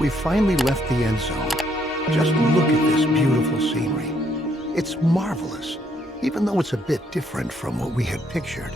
We finally left the end zone. Just look at this beautiful scenery. It's marvelous, even though it's a bit different from what we had pictured.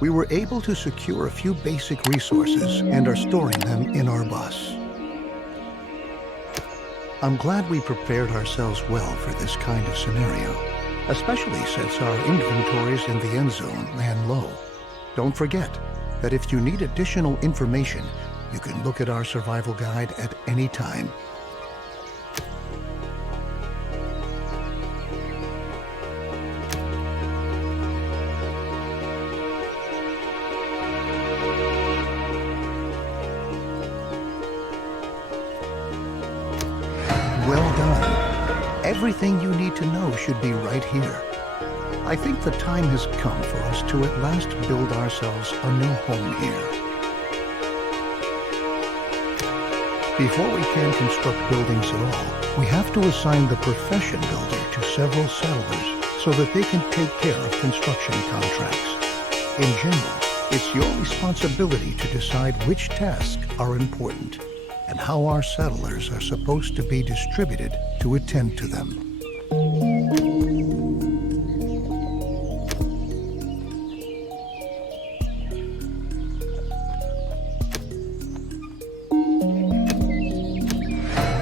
We were able to secure a few basic resources and are storing them in our bus. I'm glad we prepared ourselves well for this kind of scenario, especially since our inventories in the end zone ran low. Don't forget that if you need additional information, you can look at our survival guide at any time. Well done. Everything you need to know should be right here. I think the time has come for us to at last build ourselves a new home here. Before we can construct buildings at all, we have to assign the profession builder to several settlers so that they can take care of construction contracts. In general, it's your responsibility to decide which tasks are important and how our settlers are supposed to be distributed to attend to them.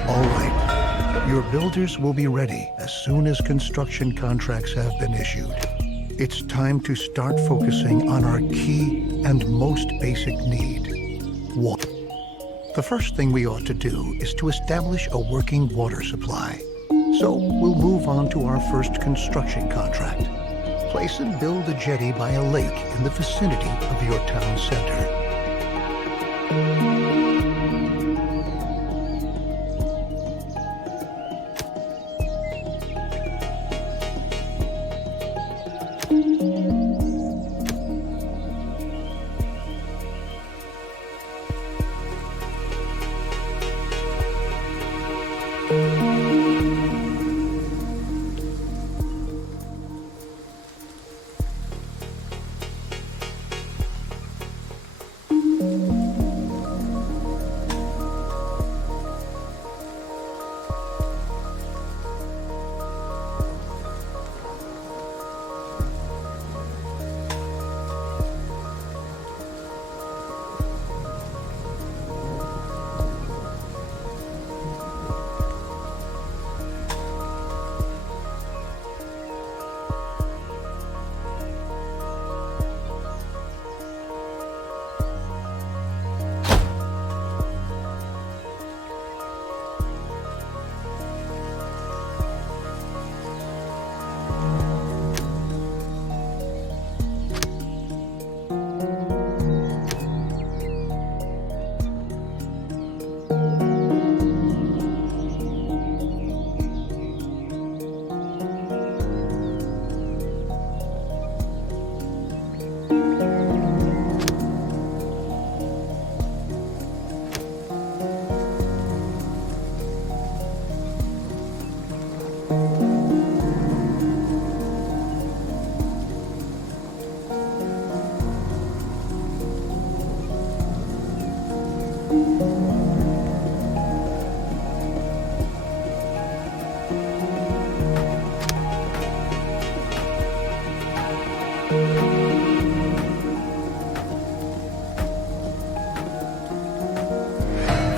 All right, your builders will be ready as soon as construction contracts have been issued. It's time to start focusing on our key and most basic need, water. The first thing we ought to do is to establish a working water supply. So we'll move on to our first construction contract. Place and build a jetty by a lake in the vicinity of your town center.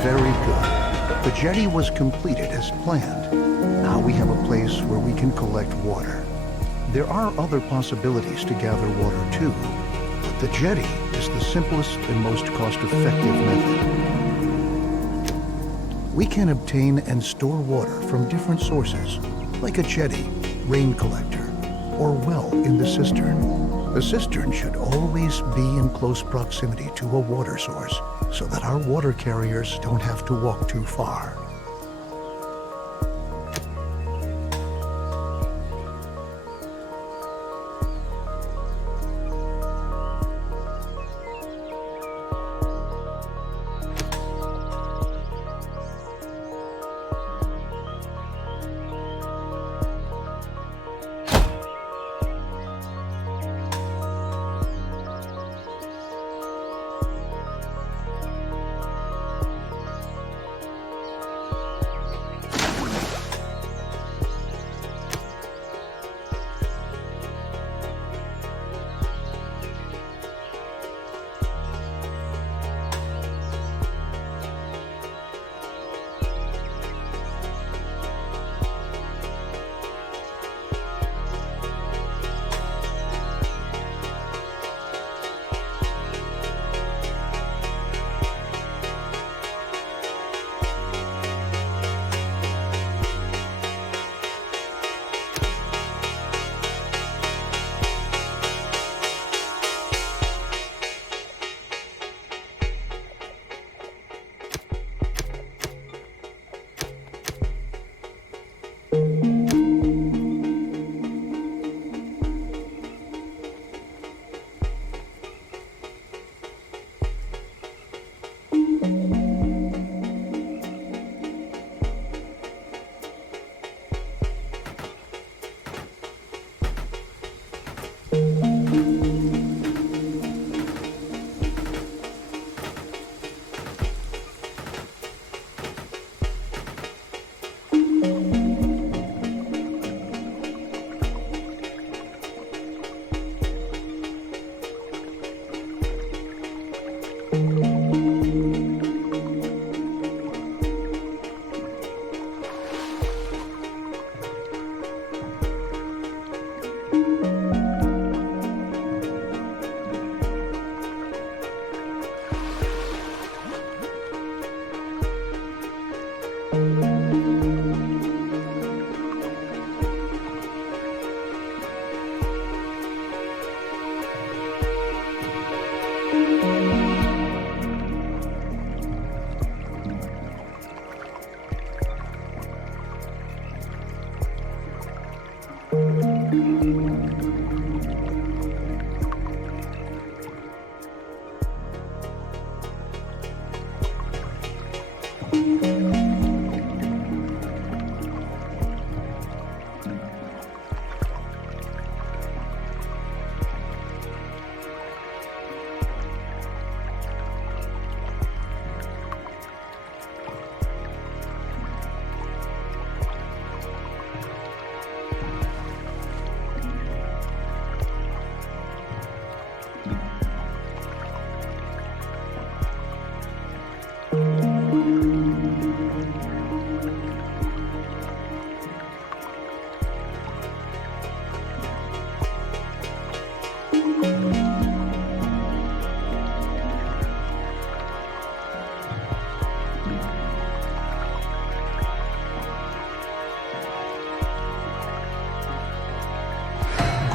Very good. The jetty was completed as planned. Now we have a place where we can collect water. There are other possibilities to gather water too, but the jetty is the simplest and most cost-effective method. We can obtain and store water from different sources, like a jetty, rain collector, or well in the cistern. The cistern should always be in close proximity to a water source, so that our water carriers don't have to walk too far.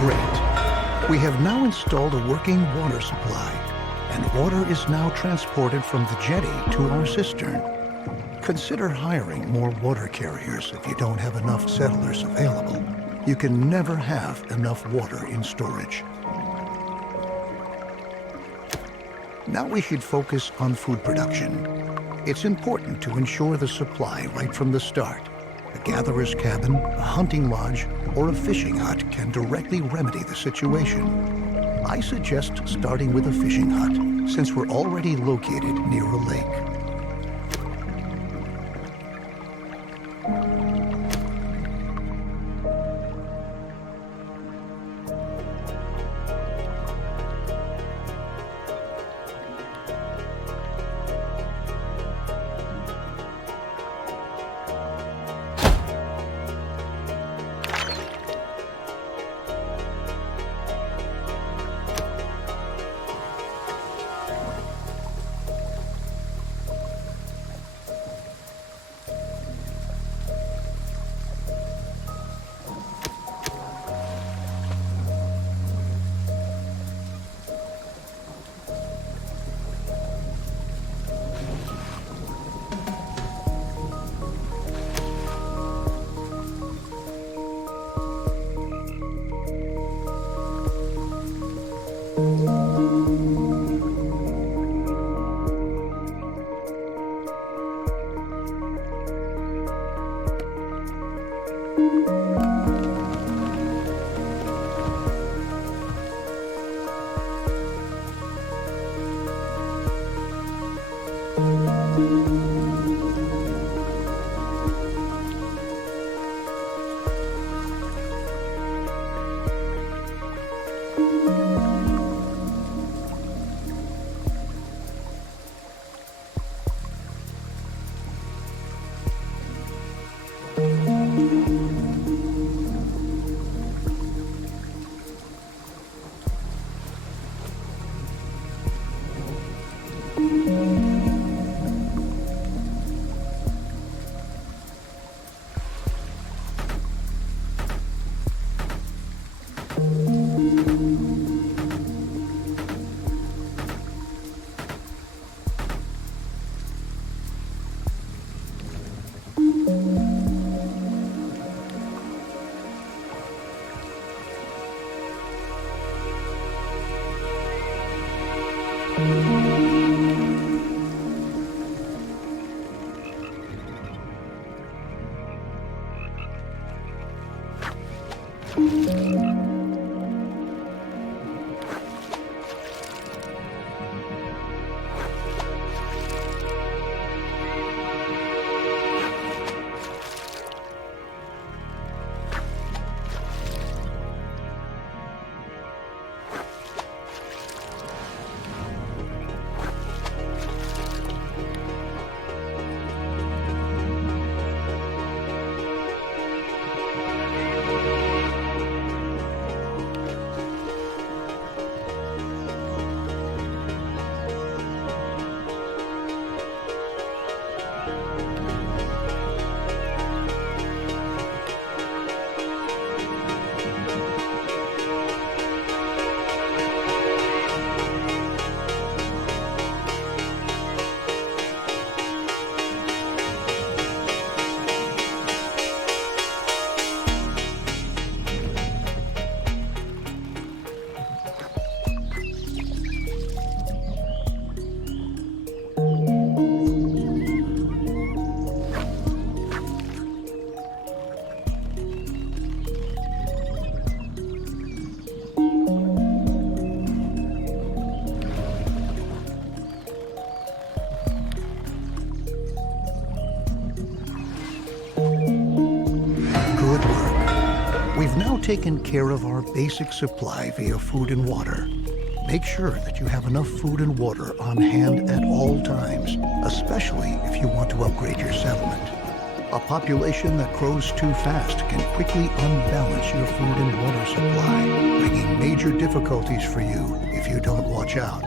Great. We have now installed a working water supply, and water is now transported from the jetty to our cistern. Consider hiring more water carriers if you don't have enough settlers available. You can never have enough water in storage. Now we should focus on food production. It's important to ensure the supply right from the start. A gatherer's cabin, a hunting lodge, or a fishing hut can directly remedy the situation. I suggest starting with a fishing hut, since we're already located near a lake. now taken care of our basic supply via food and water. Make sure that you have enough food and water on hand at all times, especially if you want to upgrade your settlement. A population that grows too fast can quickly unbalance your food and water supply, bringing major difficulties for you if you don't watch out.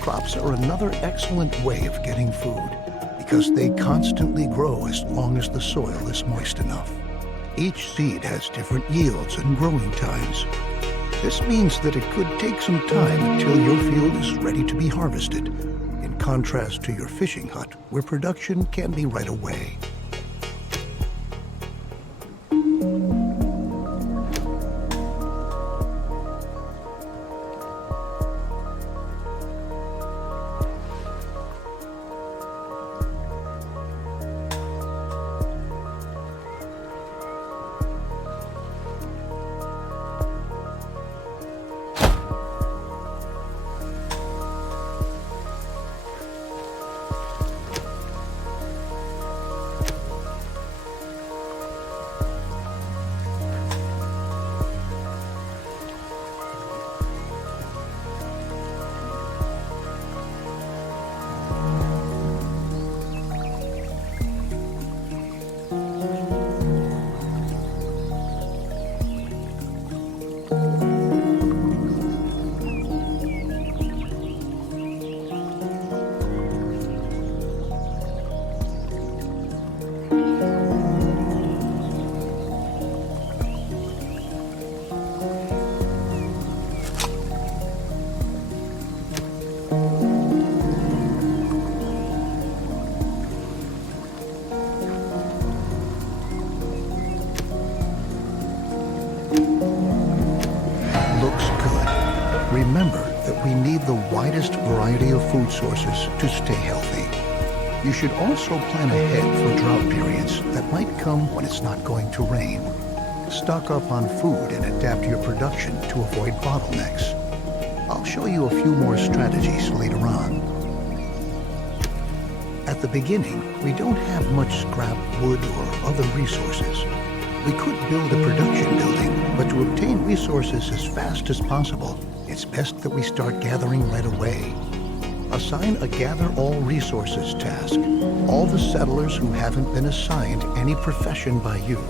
Crops are another excellent way of getting food because they constantly grow as long as the soil is moist enough. Each seed has different yields and growing times. This means that it could take some time until your field is ready to be harvested, in contrast to your fishing hut, where production can be right away. Looks good. Remember that we need the widest variety of food sources to stay healthy. You should also plan ahead for drought periods that might come when it's not going to rain. Stock up on food and adapt your production to avoid bottlenecks. I'll show you a few more strategies later on. At the beginning, we don't have much scrap wood or other resources. We could build a production building, but to obtain resources as fast as possible, it's best that we start gathering right away. Assign a Gather All Resources task. All the settlers who haven't been assigned any profession by you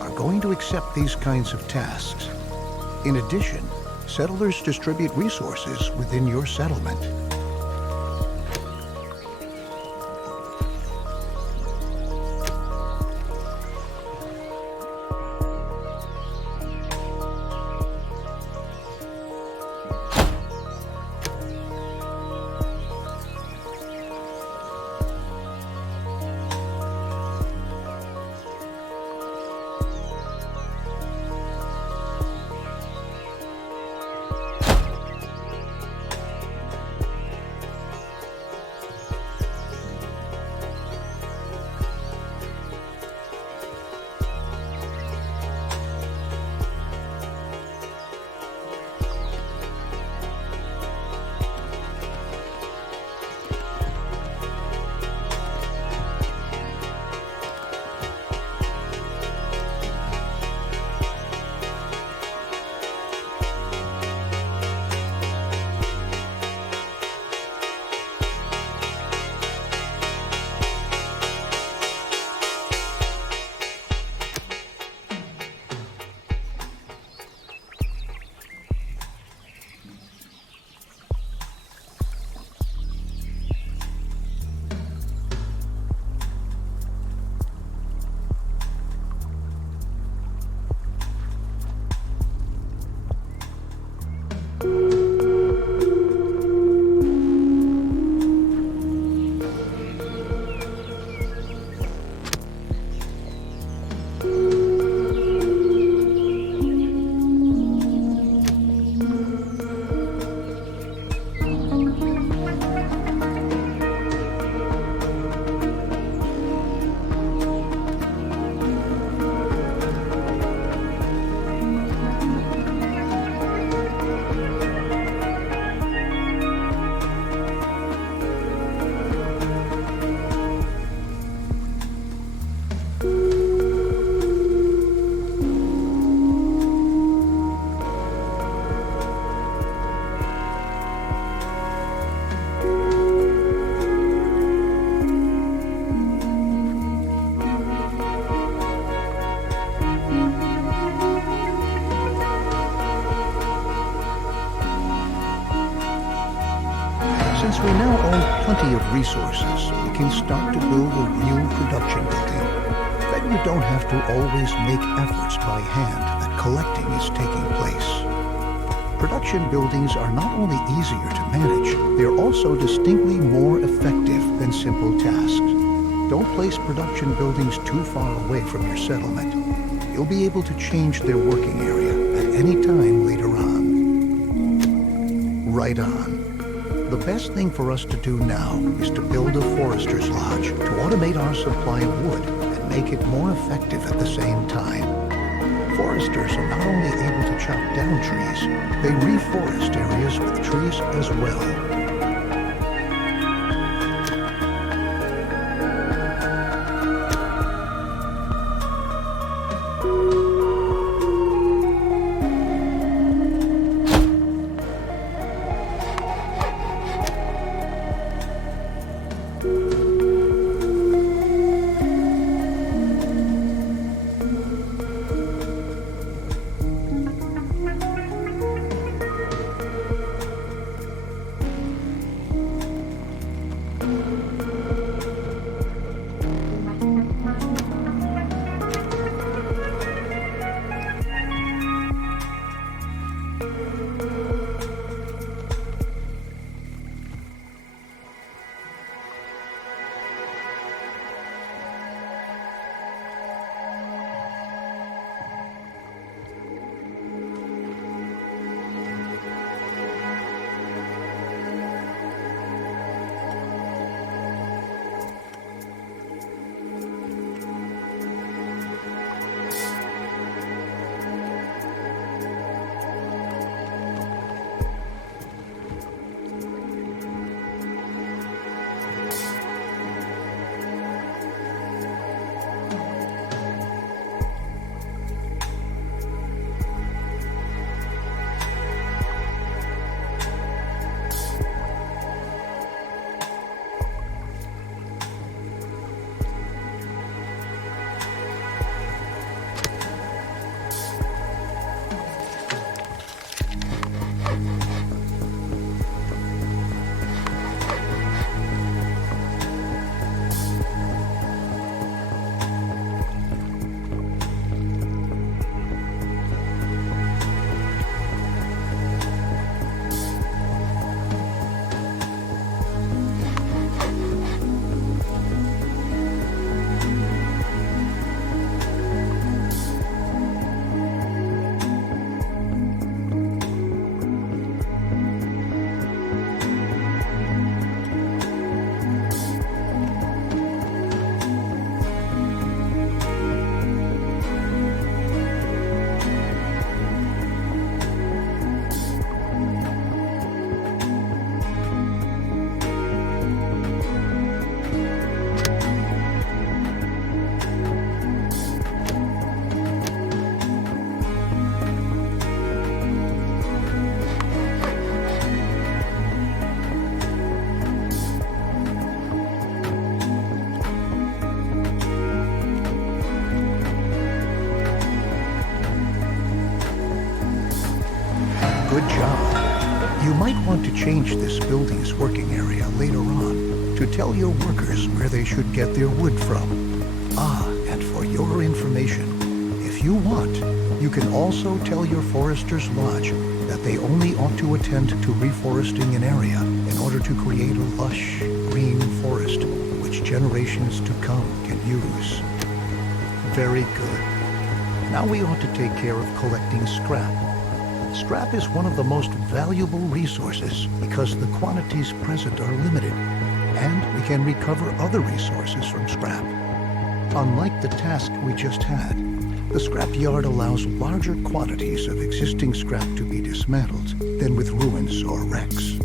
are going to accept these kinds of tasks. In addition, settlers distribute resources within your settlement. Since we now own plenty of resources, we can start to build a real production building. Then you don't have to always make efforts by hand that collecting is taking place. Production buildings are not only easier to manage, they're also distinctly more effective than simple tasks. Don't place production buildings too far away from your settlement. You'll be able to change their working area at any time later on. Right on. The best thing for us to do now is to build a forester's lodge to automate our supply of wood and make it more effective at the same time. Foresters are not only able to chop down trees, they reforest areas with trees as well. Good job. You might want to change this building's working area later on to tell your workers where they should get their wood from. Ah, and for your information, if you want, you can also tell your forester's lodge that they only ought to attend to reforesting an area in order to create a lush, green forest which generations to come can use. Very good. Now we ought to take care of collecting scrap. Scrap is one of the most valuable resources because the quantities present are limited, and we can recover other resources from scrap. Unlike the task we just had, the scrap yard allows larger quantities of existing scrap to be dismantled than with ruins or wrecks.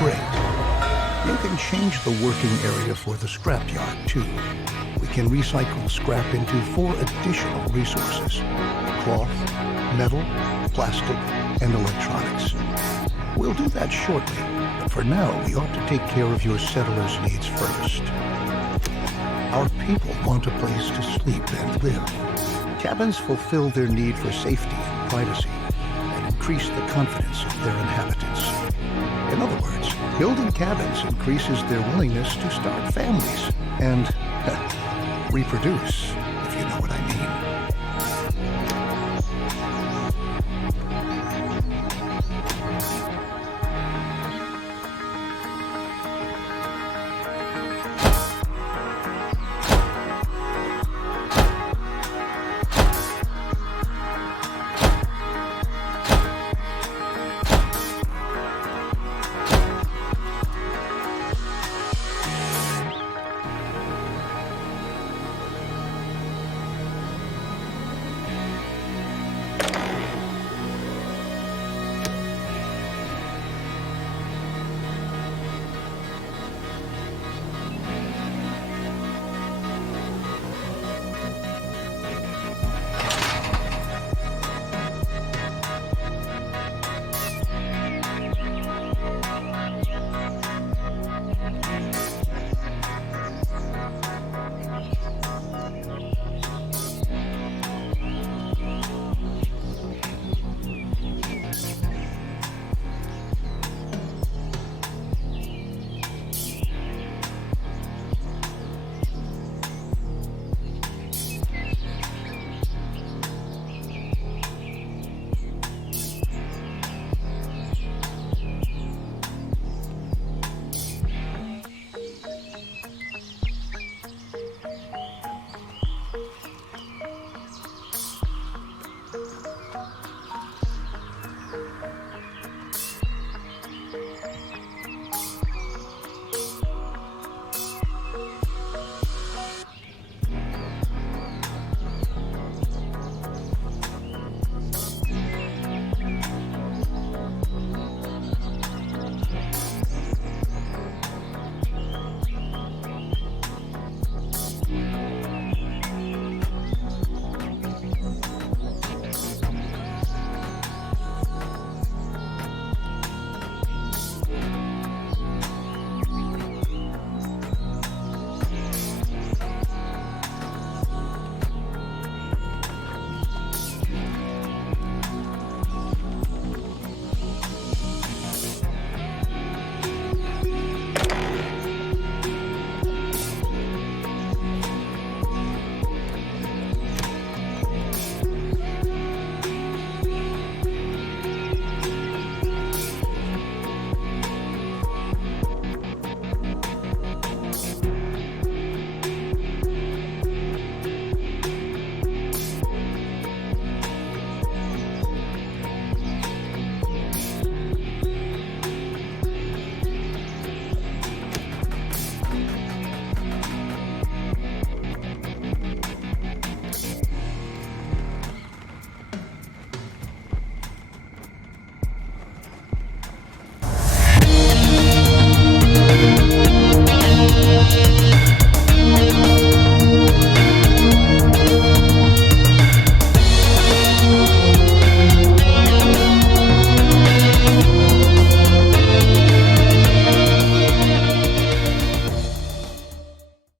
Great. You can change the working area for the scrapyard, too. We can recycle scrap into 4 additional resources: cloth, metal, plastic, and electronics. We'll do that shortly, but for now, we ought to take care of your settlers' needs first. Our people want a place to sleep and live. Cabins fulfill their need for safety and privacy, and increase the confidence of their inhabitants. In other words, building cabins increases their willingness to start families and reproduce, if you know what I mean.